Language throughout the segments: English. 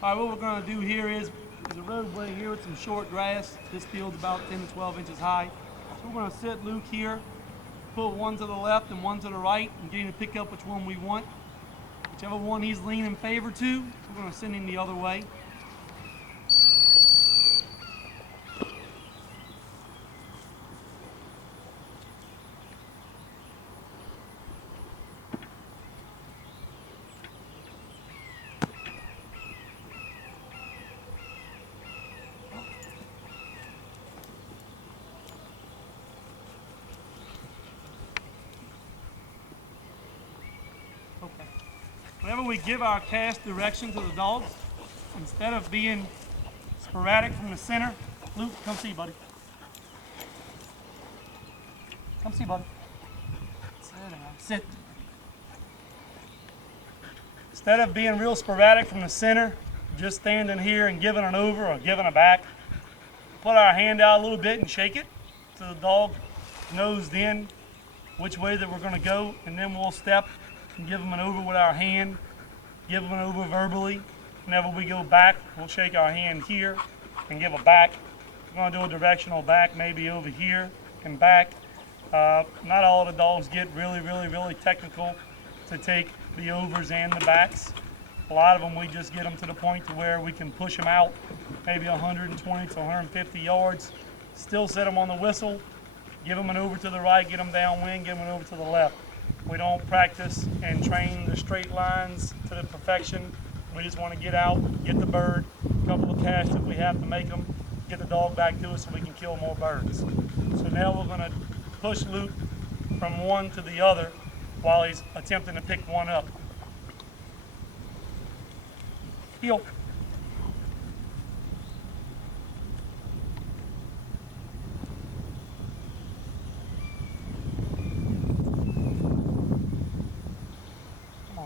All right, what we're going to do here is there's a roadway here with some short grass. This field's about 10 to 12 inches high. So we're going to sit Luke here, put one to the left and one to the right, and get him to pick up which one we want. Whichever one he's leaning in favor to, we're going to send him the other way. Okay. Whenever we give our cast direction to the dogs, instead of being sporadic from the center, Luke, come see, buddy. Come see, buddy. Sit down. Sit. Instead of being real sporadic from the center, just standing here and giving an over or giving a back, put our hand out a little bit and shake it so the dog knows then which way that we're going to go, and then we'll step and give them an over with our hand, give them an over verbally. Whenever we go back, we'll shake our hand here and give a back. We're going to do a directional back, maybe over here and back. Not all the dogs get really technical to take the overs and the backs. A lot of them, we just get them to the point to where we can push them out maybe 120 to 150 yards, still set them on the whistle, give them an over to the right, get them downwind, give them an over to the left. We don't practice and train the straight lines to the perfection. We just want to get out, get the bird, a couple of casts if we have to make them, get the dog back to us so we can kill more birds. So now we're going to push Luke from one to the other while he's attempting to pick one up. Heel.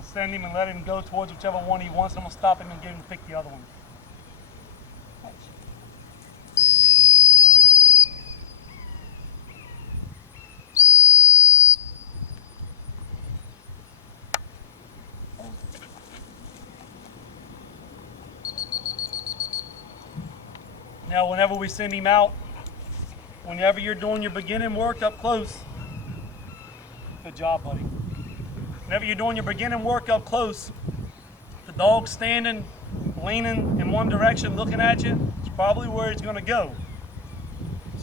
Send him and let him go towards whichever one he wants. I'm going to stop him and get him to pick the other one. Now, whenever we send him out, whenever you're doing your beginning work up close, good job, buddy. Whenever you're doing your beginning work up close, the dog's standing, leaning in one direction, looking at you, it's probably where it's going to go.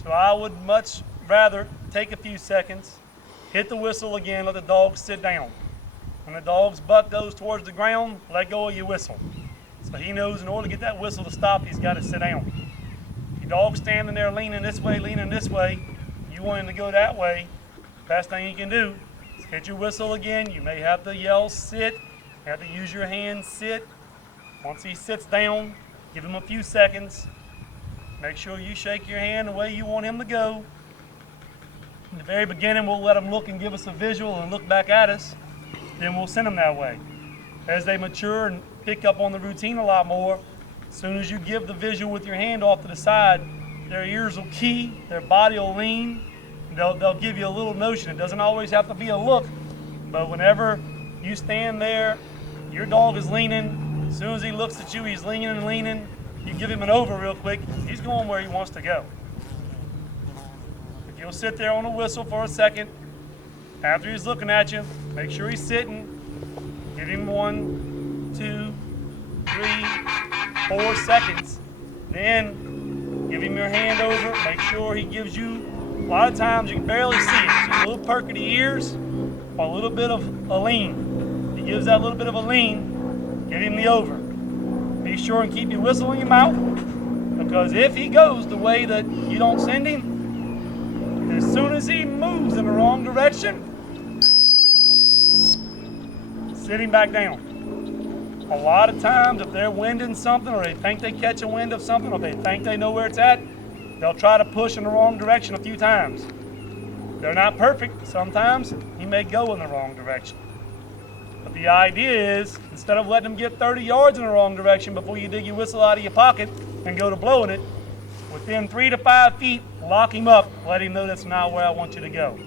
So I would much rather take a few seconds, hit the whistle again, let the dog sit down. When the dog's butt goes towards the ground, let go of your whistle. So he knows in order to get that whistle to stop, he's got to sit down. If your dog's standing there leaning this way, you want him to go that way, best thing you can do, hit your whistle again. You may have to yell sit, you have to use your hand sit. Once he sits down, give him a few seconds. Make sure you shake your hand the way you want him to go. In the very beginning, we'll let him look and give us a visual and look back at us. Then we'll send them that way. As they mature and pick up on the routine a lot more, as soon as you give the visual with your hand off to the side, their ears will key, their body will lean. They'll give you a little notion. It doesn't always have to be a look, but whenever you stand there, your dog is leaning. As soon as he looks at you, he's leaning and leaning. You give him an over real quick, he's going where he wants to go. If you'll sit there on the whistle for a second, after he's looking at you, make sure he's sitting. Give him 1, 2, 3, 4 seconds. Then give him your hand over. Make sure he gives you. A lot of times you can barely see it. Just a little perk of the ears or a little bit of a lean. If he gives that little bit of a lean, give him the over. Be sure and keep your whistle in your mouth, because if he goes the way that you don't send him, as soon as he moves in the wrong direction, sit him back down. A lot of times if they're winding something or they think they catch a wind of something or they think they know where it's at, they'll try to push in the wrong direction a few times. They're not perfect. Sometimes he may go in the wrong direction. But the idea is, instead of letting him get 30 yards in the wrong direction before you dig your whistle out of your pocket and go to blowing it, within 3 to 5 feet, lock him up, let him know that's not where I want you to go.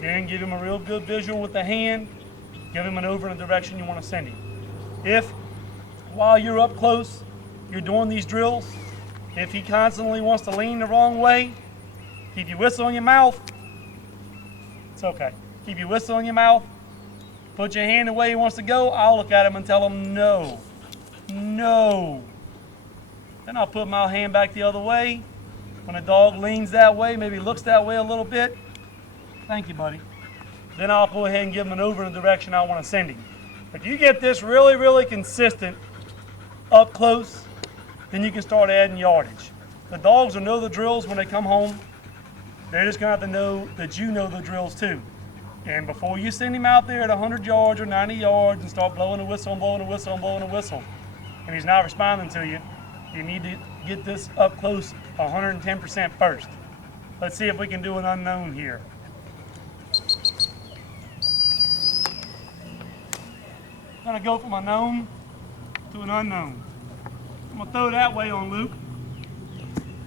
Then give him a real good visual with the hand, give him an over in the direction you want to send him. If while you're up close, you're doing these drills, if he constantly wants to lean the wrong way, keep your whistle in your mouth. It's okay. Keep your whistle in your mouth. Put your hand the way he wants to go. I'll look at him and tell him no. No. Then I'll put my hand back the other way. When a dog leans that way, maybe looks that way a little bit. Thank you, buddy. Then I'll go ahead and give him an over in the direction I want to send him. If you get this really, really consistent up close, then you can start adding yardage. The dogs will know the drills when they come home. They're just going to have to know that you know the drills too. And before you send him out there at 100 yards or 90 yards and start blowing a whistle and blowing a whistle and blowing a whistle, and he's not responding to you, you need to get this up close 110% first. Let's see if we can do an unknown here. I'm going to go from a known to an unknown. I'm going to throw that way on Luke.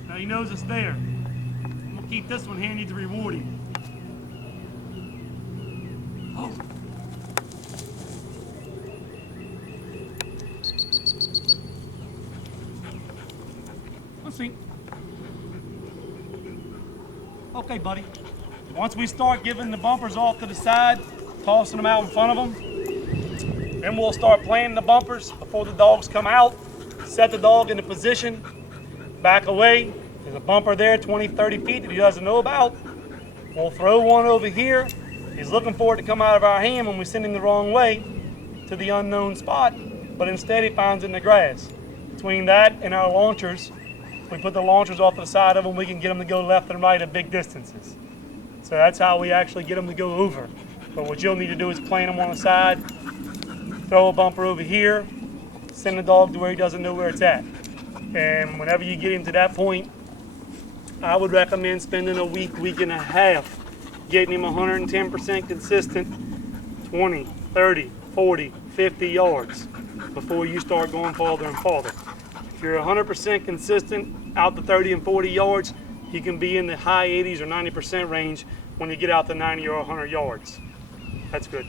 Now he knows it's there. I'm going to keep this one here. I need to reward him. Oh. Let's see. Okay, buddy. Once we start giving the bumpers off to the side, tossing them out in front of them, then we'll start playing the bumpers before the dogs come out. Set the dog in a position, back away. There's a bumper there 20, 30 feet that he doesn't know about. We'll throw one over here. He's looking for it to come out of our hand when we send him the wrong way to the unknown spot, but instead he finds it in the grass. Between that and our launchers, we put the launchers off to the side of them, we can get them to go left and right at big distances. So that's how we actually get them to go over. But what you'll need to do is plant them on the side, throw a bumper over here, send the dog to where he doesn't know where it's at. And whenever you get him to that point, I would recommend spending a week, week and a half, getting him 110% consistent, 20, 30, 40, 50 yards before you start going farther and farther. If you're 100% consistent out to 30 and 40 yards, you can be in the high 80s or 90% range when you get out to 90 or 100 yards. That's good.